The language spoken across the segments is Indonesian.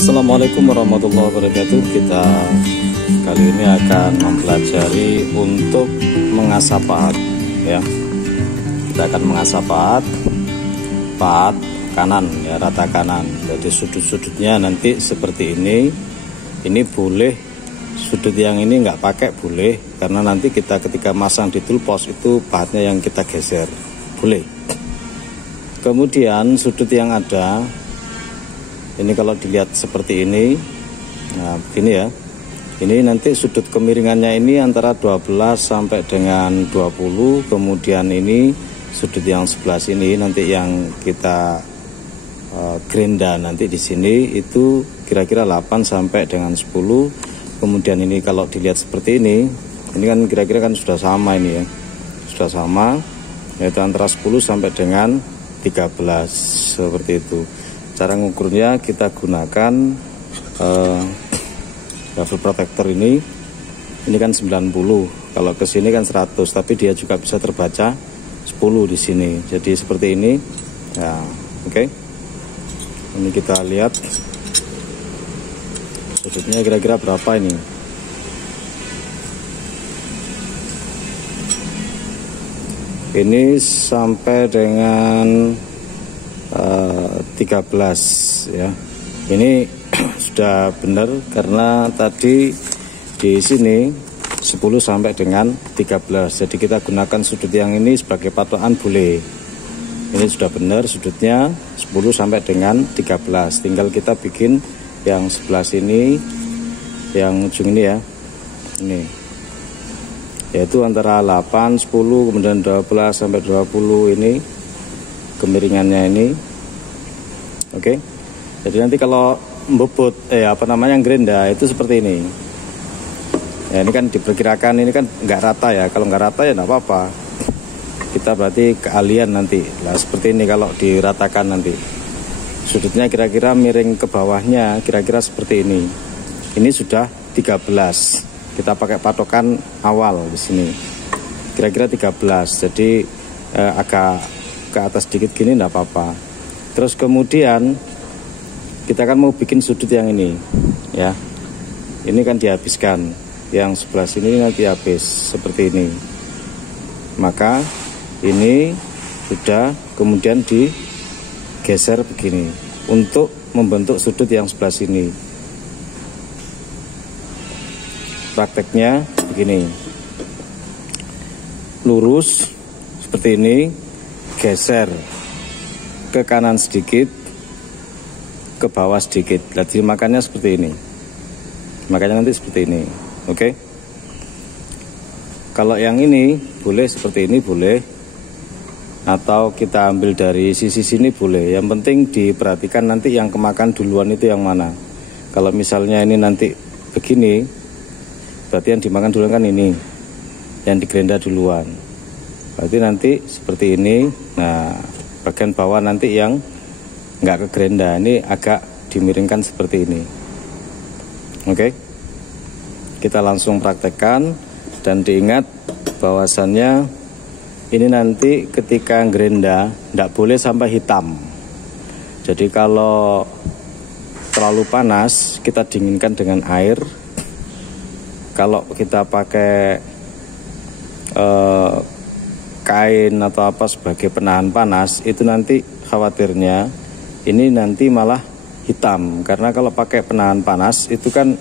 Assalamualaikum warahmatullahi wabarakatuh. Kita kali ini akan mempelajari untuk mengasah pahat ya. Kita akan mengasah pahat kanan ya, rata kanan. Jadi sudut-sudutnya nanti seperti ini. Ini boleh sudut yang ini nggak pakai boleh, karena nanti kita ketika masang di tool post itu pahatnya yang kita geser boleh. Kemudian sudut yang ada ini kalau dilihat seperti ini, nah begini ya, ini nanti sudut kemiringannya ini antara 12 sampai dengan 20. Kemudian ini sudut yang sebelah sini nanti yang kita gerinda nanti di sini itu kira-kira 8 sampai dengan 10. Kemudian ini kalau dilihat seperti ini kan kira-kira kan sudah sama ini ya, sudah sama, yaitu antara 10 sampai dengan 13 seperti itu. Cara ngukurnya kita gunakan level protector ini kan 90, kalau ke sini kan 100, tapi dia juga bisa terbaca 10 di sini. Jadi seperti ini ya, oke. Ini kita lihat sudutnya kira-kira berapa ini. Ini sampai dengan 13 ya. Ini sudah benar karena tadi di sini 10 sampai dengan 13. Jadi kita gunakan sudut yang ini sebagai patokan boleh. Ini sudah benar sudutnya 10 sampai dengan 13. Tinggal kita bikin yang sebelah sini, yang ujung ini ya. Ini. Yaitu antara 8, 10, kemudian 12 sampai 20 ini kemiringannya ini. Oke. Jadi nanti kalau membobot gerinda itu seperti ini. Ya, ini kan diperkirakan ini kan nggak rata ya. Kalau nggak rata ya nggak apa-apa. Kita berarti keahlian nanti. Nah, seperti ini kalau diratakan nanti. Sudutnya kira-kira miring ke bawahnya kira-kira seperti ini. Ini sudah 13. Kita pakai patokan awal di sini. Kira-kira 13. Jadi agak ke atas sedikit gini enggak apa-apa. Terus kemudian kita kan mau bikin sudut yang ini ya. Ini kan dihabiskan. Yang sebelah sini nanti habis seperti ini. Maka ini sudah kemudian digeser begini untuk membentuk sudut yang sebelah sini. Prakteknya begini. Lurus seperti ini, geser ke kanan sedikit, ke bawah sedikit. Jadi makanya seperti ini. Makanya nanti seperti ini. Oke. Kalau yang ini boleh seperti ini boleh, atau kita ambil dari sisi sini boleh. Yang penting diperhatikan nanti yang kemakan duluan itu yang mana. Kalau misalnya ini nanti begini, berarti yang dimakan duluan kan ini, yang digerinda duluan. Berarti nanti seperti ini. Nah, bagian bawah nanti yang nggak ke gerinda ini agak dimiringkan seperti ini. Oke. Kita langsung praktekkan dan diingat bahwasannya ini nanti ketika gerinda nggak boleh sampai hitam. Jadi kalau terlalu panas kita dinginkan dengan air. Kalau kita pakai kain atau apa sebagai penahan panas, itu nanti khawatirnya ini nanti malah hitam. Karena kalau pakai penahan panas itu kan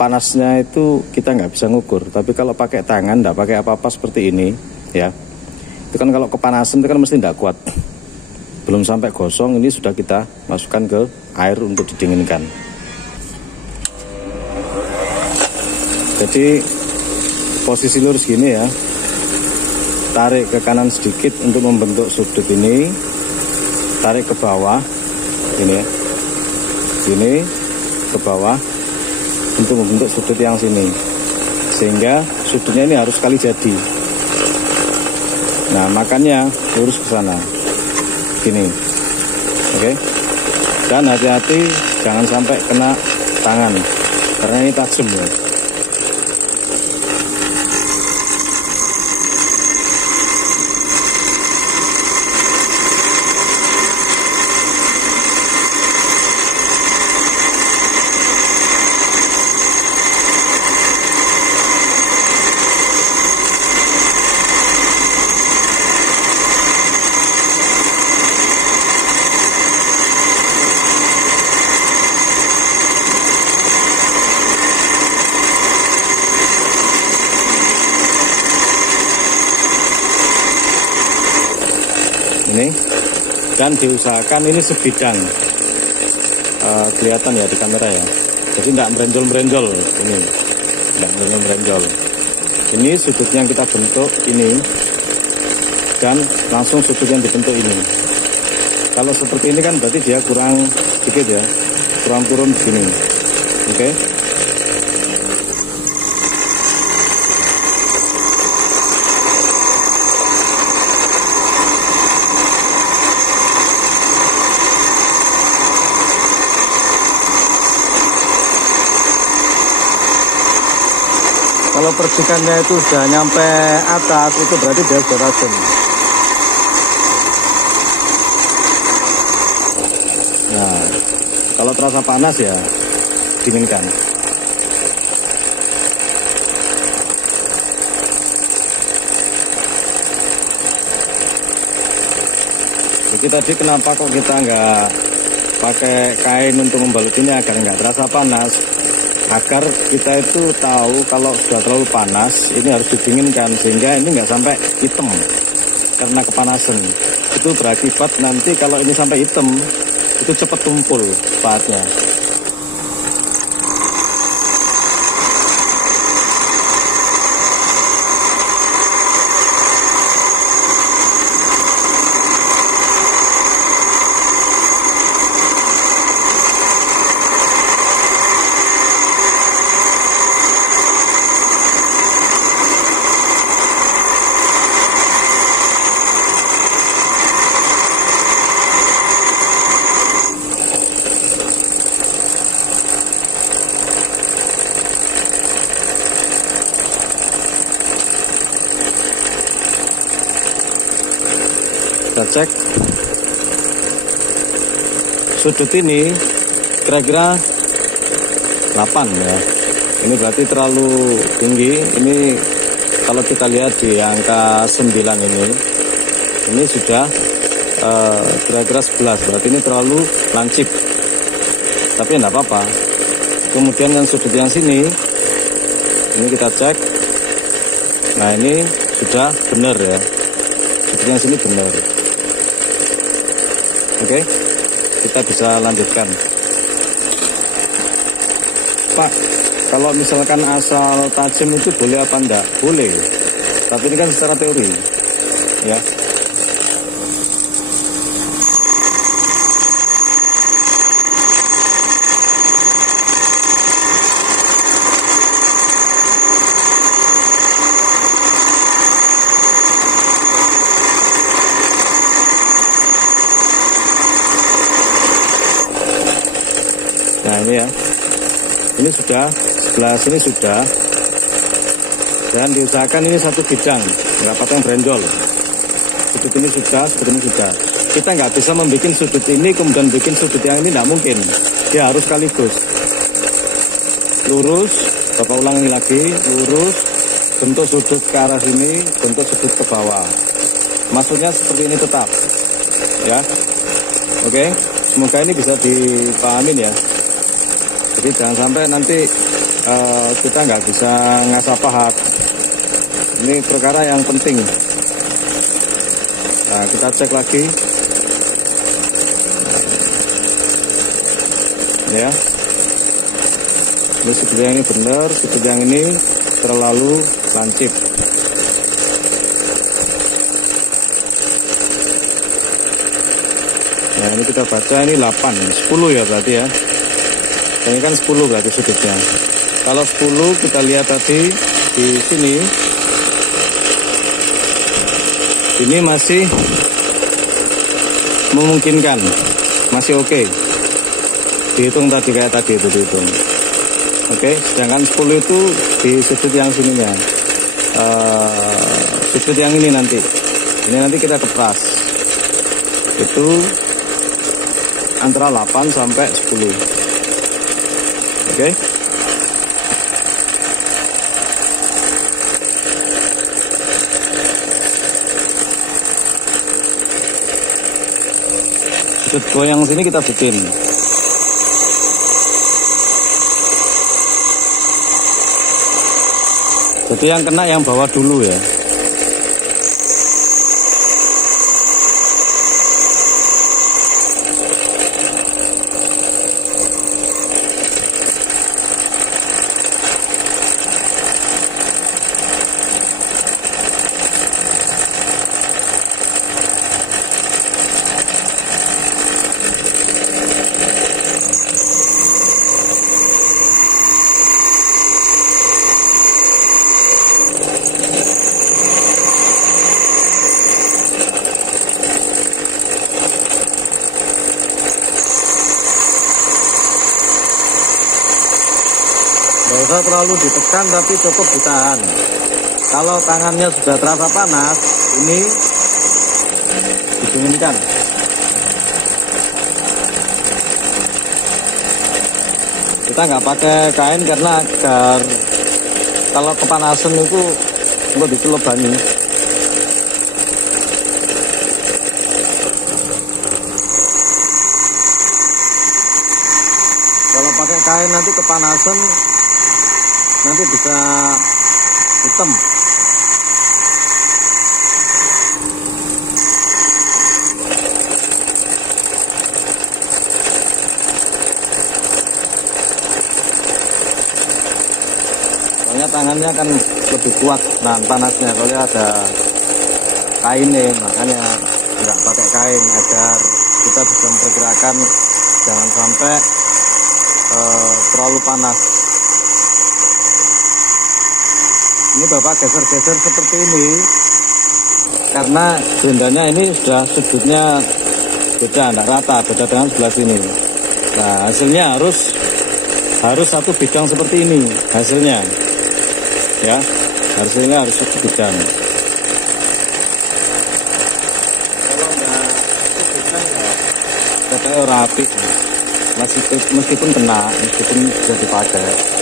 panasnya itu kita nggak bisa ngukur. Tapi kalau pakai tangan, nggak pakai apa-apa seperti ini ya, itu kan kalau kepanasan itu kan mesti nggak kuat. Belum sampai gosong ini sudah kita masukkan ke air untuk didinginkan. Jadi posisi lurus gini ya, tarik ke kanan sedikit untuk membentuk sudut ini, tarik ke bawah ini ya, gini ke bawah untuk membentuk sudut yang sini, sehingga sudutnya ini harus sekali jadi. Nah makanya lurus ke sana gini. Oke. Dan hati-hati jangan sampai kena tangan karena ini tajam ya. ini, dan diusahakan ini sebidang. Kelihatan ya di kamera ya, jadi tidak merenjol-merenjol ini, tidak merenjol-merenjol. Ini sudutnya yang kita bentuk ini, dan langsung sudut yang dibentuk ini. Kalau seperti ini kan berarti dia kurang sedikit ya, kurang turun begini. Oke. Kalau percikannya itu sudah nyampe atas, itu berarti dia sudah racun. Nah, kalau terasa panas ya dinginkan. Jadi tadi kenapa kok kita nggak pakai kain untuk membalut ini agar nggak terasa panas? Agar kita itu tahu kalau sudah terlalu panas ini harus didinginkan sehingga ini nggak sampai hitam karena kepanasan. Itu berakibat nanti kalau ini sampai hitam itu cepat tumpul pahatnya. Kita cek sudut ini kira-kira 8 ya. Ini berarti terlalu tinggi. Ini kalau kita lihat di angka 9 ini sudah kira-kira 11. Berarti ini terlalu lancip. Tapi enggak apa-apa. Kemudian yang sudut yang sini ini kita cek. Nah, ini sudah benar ya. Sudut yang sini benar. Oke, kita bisa lanjutkan. Pak, kalau misalkan asal tajam itu boleh apa enggak? Boleh, tapi ini kan secara teori ya. Nah ini ya, ini sudah, sebelah sini sudah, dan diusahakan ini satu bidang, nggak patah yang berenjol. Sudut ini sudah, sudut ini sudah. Kita nggak bisa membuat sudut ini kemudian bikin sudut yang ini, nggak mungkin. Dia harus sekaligus. Lurus, Bapak ulangi lagi, lurus, bentuk sudut ke arah sini, bentuk sudut ke bawah. Maksudnya seperti ini tetap, ya. Oke, semoga ini bisa dipahamin ya. Jadi jangan sampai nanti kita nggak bisa ngasah pahat. Ini perkara yang penting. Nah, kita cek lagi. Ya. Ini sudut yang ini benar, sudut yang ini terlalu lancip. Nah, ini kita baca ini 8, 10 ya berarti ya. Ini kan 10 berarti sudutnya. Kalau 10 kita lihat tadi di sini, ini masih memungkinkan, masih oke. Dihitung tadi kayak tadi itu dihitung. Oke, sedangkan 10 itu di sudut yang sininya. Sudut yang ini nanti. Ini nanti kita kepras. Itu antara 8 sampai 10. Oke. Sudut goyang sini kita bikin. Jadi yang kena yang bawah dulu ya. Nggak usah terlalu ditekan, tapi cukup ditahan. Kalau tangannya sudah terasa panas, ini didinginkan. Kita nggak pakai kain karena agar kalau kepanasan itu nggak dicelebani. Kalau pakai kain nanti kepanasan, nanti bisa hitam. Soalnya tangannya kan lebih kuat nahan panasnya kalau ada kainnya, makanya nggak pakai kain agar kita bisa memperkirakan jangan sampai terlalu panas. Ini Bapak geser-geser seperti ini karena gerendanya ini sudah sudutnya beda, tidak rata, beda dengan sebelah sini. Nah, hasilnya harus satu bidang seperti ini hasilnya, ya, hasilnya harus satu bidang. Kalau nggak satu bidang ya katanya rapi, meskipun kena, meskipun bisa dipakai.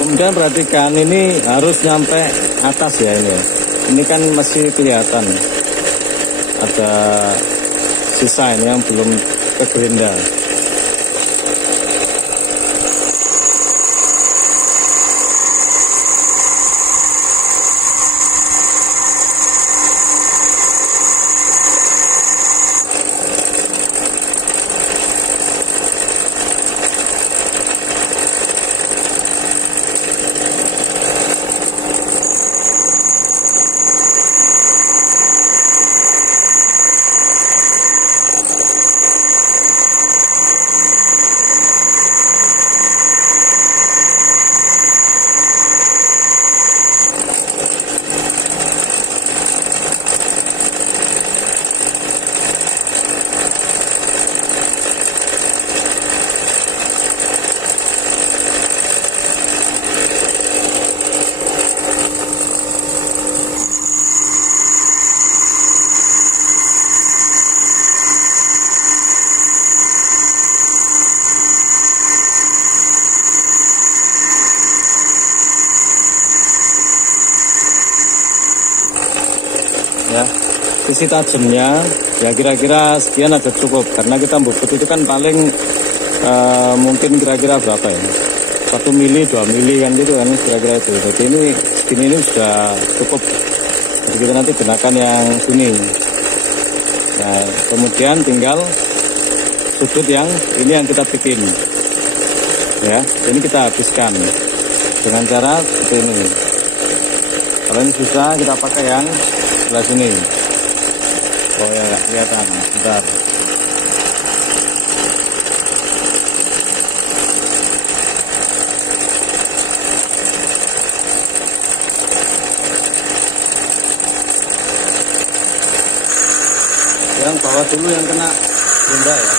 Kemudian perhatikan, ini harus nyampe atas ya ini. Ini kan masih kelihatan ada sisa ini yang belum ke gerenda. Ya, sisi tajamnya ya kira-kira sekian aja cukup, karena kita bubut itu kan paling mungkin kira-kira berapa ya, 1 mili 2 mili kan gitu kan, kira-kira itu. Jadi ini segini ini sudah cukup. Jadi kita nanti gunakan yang sini. Nah, kemudian tinggal sudut yang ini yang kita bikin, ya, ini kita habiskan dengan cara seperti ini. Kalau ini susah, kita pakai yang sebelah sini. Oh ya, nggak kelihatan. Bentar. Yang bawah dulu yang kena benda ya.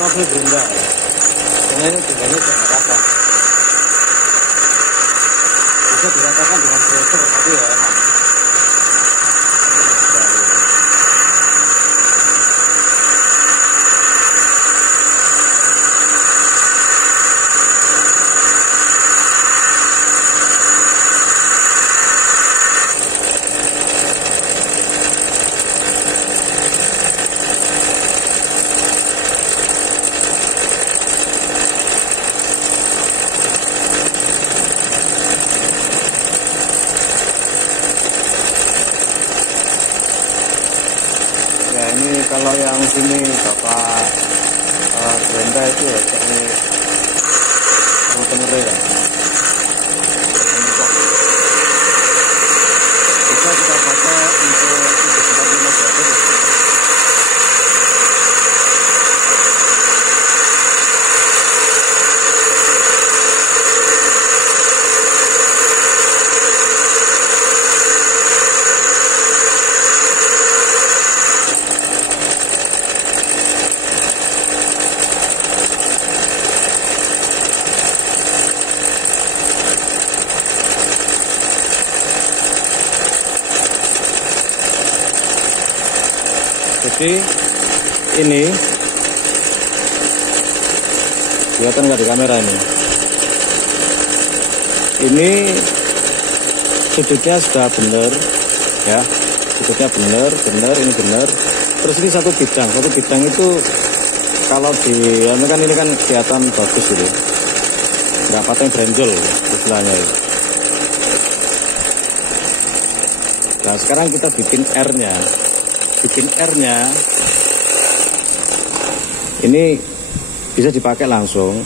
profil benda ya. Karena ini bendanya jangan rata. Bisa diratakan dengan bruser tapi ya emang. Ini kalau yang sini Bapak Brenda itu ya ini penuh ya. Bisa kita pakai untuk 345 derajat ya. Jadi ini kelihatan nggak di kamera ini? Ini sudutnya sudah benar ya, sudutnya benar, ini benar. Terus ini satu bidang itu kalau di ini kan kelihatan bagus gitu, nggak patah brenjol istilahnya itu. Nah sekarang kita bikin R-nya. Ini bisa dipakai langsung,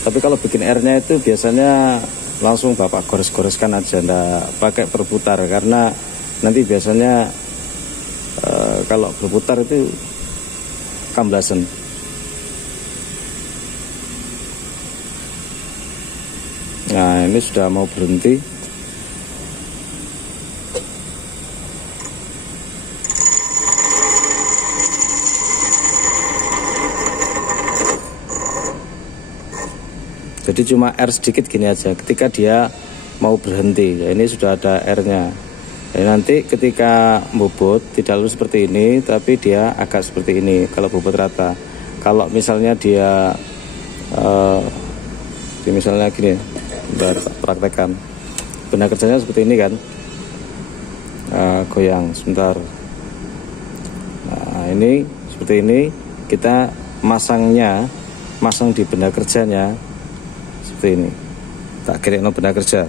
tapi kalau bikin R-nya itu biasanya langsung Bapak gores-goreskan aja, ndak pakai berputar, karena nanti biasanya kalau berputar itu kamblasen. Nah ini sudah mau berhenti. Jadi cuma R sedikit gini aja ketika dia mau berhenti ya, ini sudah ada R-nya. Nanti ketika bobot tidak lalu seperti ini, tapi dia agak seperti ini kalau bobot rata. Kalau misalnya dia misalnya gini, bentar praktekkan, benda kerjanya seperti ini kan, goyang sebentar. Nah ini seperti ini, kita masang di benda kerjanya seperti ini, tak kira benda kerja.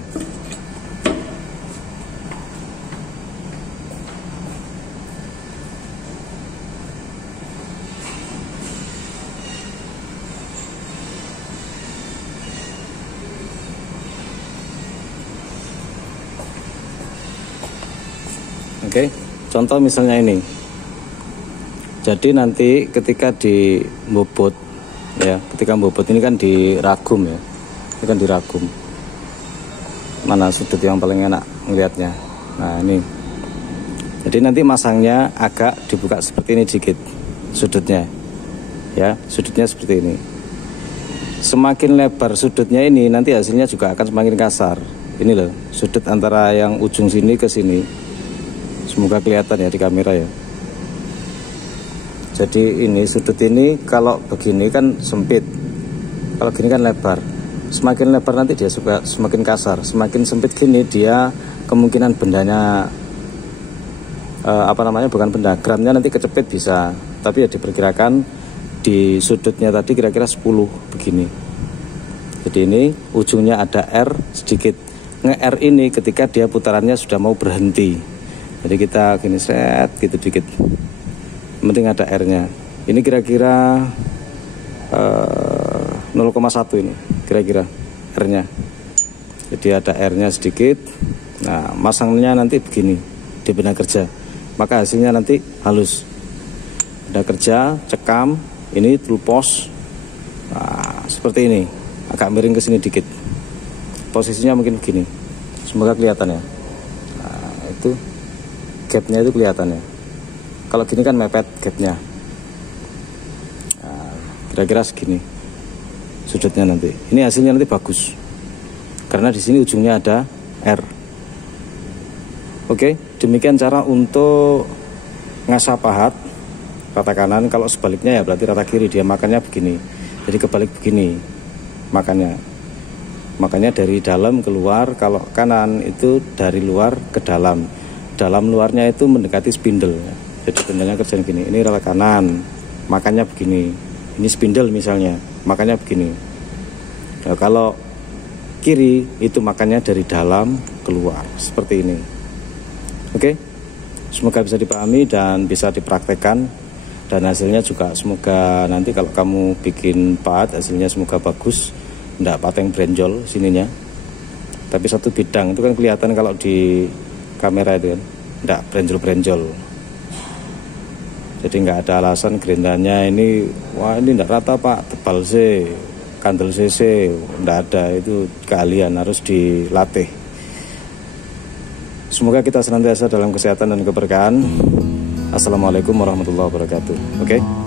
Oke, contoh misalnya ini. Jadi nanti ketika di bobot ya, ketika bobot ini kan diragum ya. Ini kan diragum. Mana sudut yang paling enak ngelihatnya. Nah, ini. Jadi nanti masangnya agak dibuka seperti ini dikit sudutnya. Ya, sudutnya seperti ini. Semakin lebar sudutnya ini, nanti hasilnya juga akan semakin kasar. Ini loh, sudut antara yang ujung sini ke sini. Semoga kelihatan ya di kamera ya. Jadi ini sudut ini kalau begini kan sempit, kalau gini kan lebar. Semakin lebar nanti dia semakin kasar. Semakin sempit gini dia kemungkinan bendanya bukan benda, gramnya nanti kecepit bisa. Tapi ya diperkirakan di sudutnya tadi kira-kira 10 begini. Jadi ini ujungnya ada R sedikit. Nge-R ini ketika dia putarannya sudah mau berhenti. Jadi kita gini set gitu dikit. Penting ada R-nya. Ini kira-kira 0,1 ini kira-kira R-nya. Jadi ada R-nya sedikit. Nah, masangnya nanti begini di benda kerja. Maka hasilnya nanti halus. Benda kerja, cekam, ini tool post. Nah, seperti ini. Agak miring ke sini dikit. Posisinya mungkin begini. Semoga kelihatan ya. Nah, itu gapnya itu kelihatan ya. Kalau gini kan mepet gapnya. Nah, kira-kira segini sudutnya nanti. Ini hasilnya nanti bagus karena di sini ujungnya ada R. Oke, demikian cara untuk ngasah pahat rata kanan. Kalau sebaliknya ya berarti rata kiri, dia makannya begini, jadi kebalik begini makanya dari dalam keluar. Kalau kanan itu dari luar ke dalam, dalam luarnya itu mendekati spindle, jadi spindlenya kerjaan gini. Ini rata kanan, makannya begini. Ini spindle misalnya, makannya begini. Nah, kalau kiri itu makannya dari dalam keluar seperti ini. Oke, semoga bisa dipahami dan bisa dipraktekkan, dan hasilnya juga semoga nanti kalau kamu bikin pahat hasilnya semoga bagus, enggak pateng brenjol sininya. Tapi satu bidang itu kan kelihatan kalau di kamera itu kan enggak brenjol-brenjol. Jadi enggak ada alasan gerindanya ini, wah ini enggak rata Pak, tebal sih, kandel CC, enggak ada. Itu keahlian, harus dilatih. Semoga kita senantiasa dalam kesehatan dan keberkahan. Assalamualaikum warahmatullahi wabarakatuh. Oke.